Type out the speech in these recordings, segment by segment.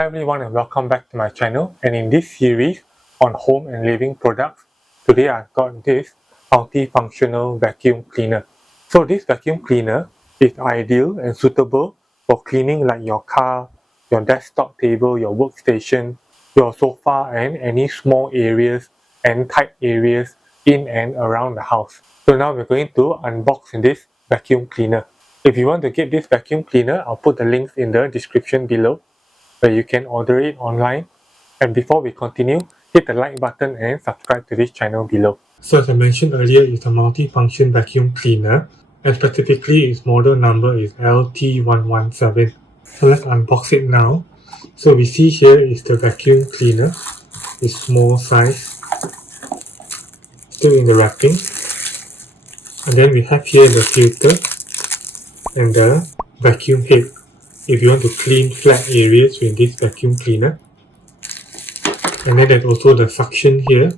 Hi everyone and welcome back to my channel, and in this series on home and living products, today I've got this multifunctional vacuum cleaner. So this vacuum cleaner is ideal and suitable for cleaning like your car, your desktop table, your workstation, your sofa and any small areas and tight areas in and around the house. So now we're going to unbox this vacuum cleaner. If you want to get this vacuum cleaner, I'll put the links in the description below, where you can order it online. And before we continue, hit the like button and subscribe to this channel below. So as I mentioned earlier, it's a multi-function vacuum cleaner, and specifically its model number is LT117. So let's unbox it now. So we see here is the vacuum cleaner, it's small size, still in the wrapping. And then we have here the filter and the vacuum head if you want to clean flat areas with this vacuum cleaner. And then there's also the suction here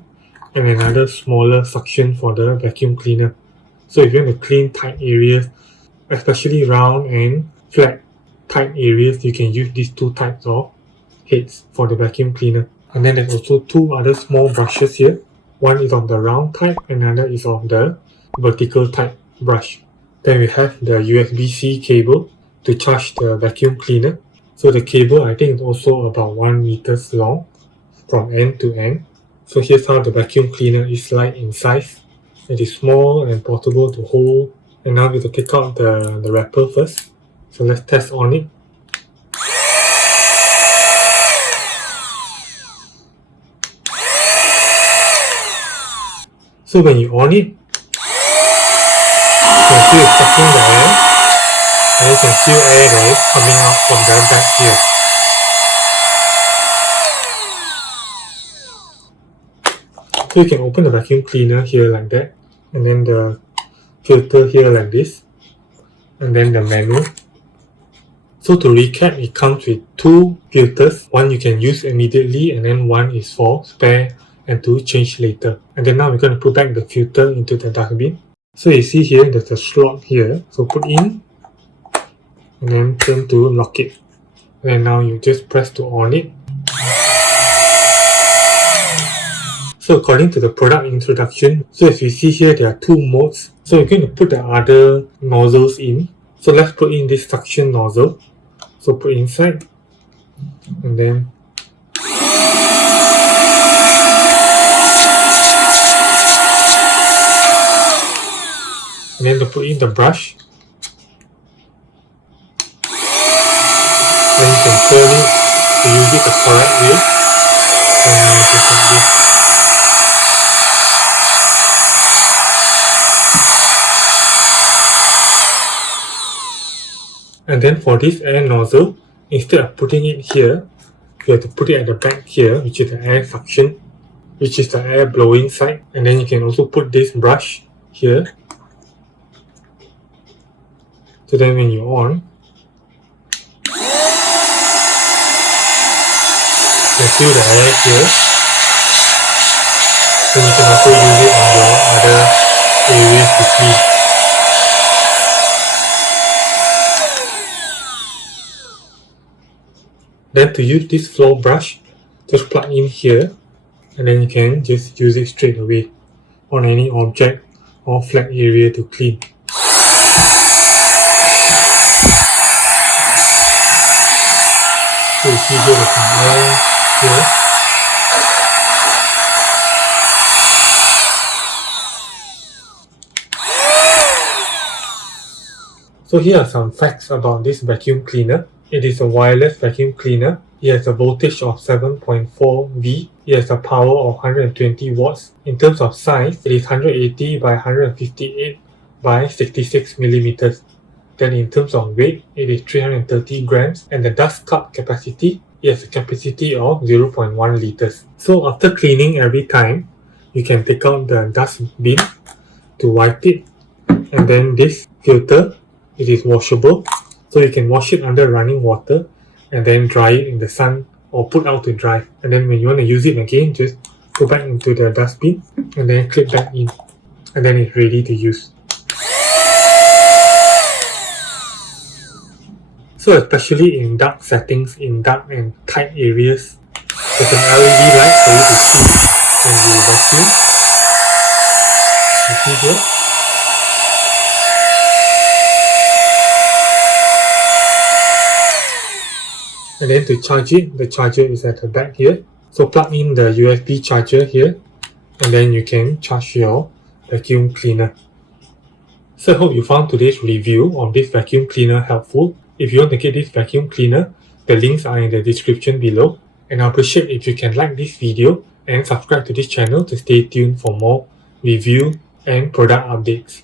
and another smaller suction for the vacuum cleaner. So if you want to clean tight areas, especially round and flat tight areas, you can use these two types of heads for the vacuum cleaner. And then there's also two other small brushes here. One is of the round type, another is of the vertical type brush. Then we have the USB-C cable to charge the vacuum cleaner. So the cable, I think, is also about 1 meter long from end to end. So here's how the vacuum cleaner is like in size. It is small and portable to hold. And now we have to take out the wrapper first. So let's test on it. So when you on it, you can feel it sucking the air, and you can feel air that is coming out from the back here. So you can open the vacuum cleaner here like that, and then the filter here like this, and then the manual. So to recap, it comes with two filters. One you can use immediately, and then one is for spare and to change later. And then now we're going to put back the filter into the dustbin. So you see here, there's a slot here. So put in, and then turn to lock it. And now you just press to on it. So according to the product introduction, so as you see here, there are two modes. So we're going to put the other nozzles in. So let's put in this suction nozzle. So put inside, and then to put in the brush. Then you can turn it to use it the correct way. And then for this air nozzle, instead of putting it here, you have to put it at the back here, which is the air suction, which is the air blowing side. And then you can also put this brush here. So then when you're on, you can feel the air here. Then you can also use it on your other areas to clean. Then to use this floor brush, just plug in here, and then you can just use it straight away on any object or flat area to clean. So you see here there's some air here. So here are some facts about this vacuum cleaner. It is a wireless vacuum cleaner. It has a voltage of 7.4 V. It has a power of 120 watts. In terms of size, it is 180 by 158 by 66 millimeters. Then in terms of weight, it is 330 grams, and the dust cup capacity, it has a capacity of 0.1 liters. So after cleaning every time, you can take out the dust bin to wipe it, and then this filter, it is washable, so you can wash it under running water and then dry it in the sun or put out to dry. And then when you want to use it again, just go back into the dustbin and then clip back in, and then it's ready to use. So especially in dark settings, in dark and tight areas, there's an LED light for you to see when you vacuum. You see here. And then to charge it, the charger is at the back here. So plug in the USB charger here, and then you can charge your vacuum cleaner. So I hope you found today's review on this vacuum cleaner helpful. If you want to get this vacuum cleaner, the links are in the description below. And I appreciate if you can like this video and subscribe to this channel to stay tuned for more review and product updates.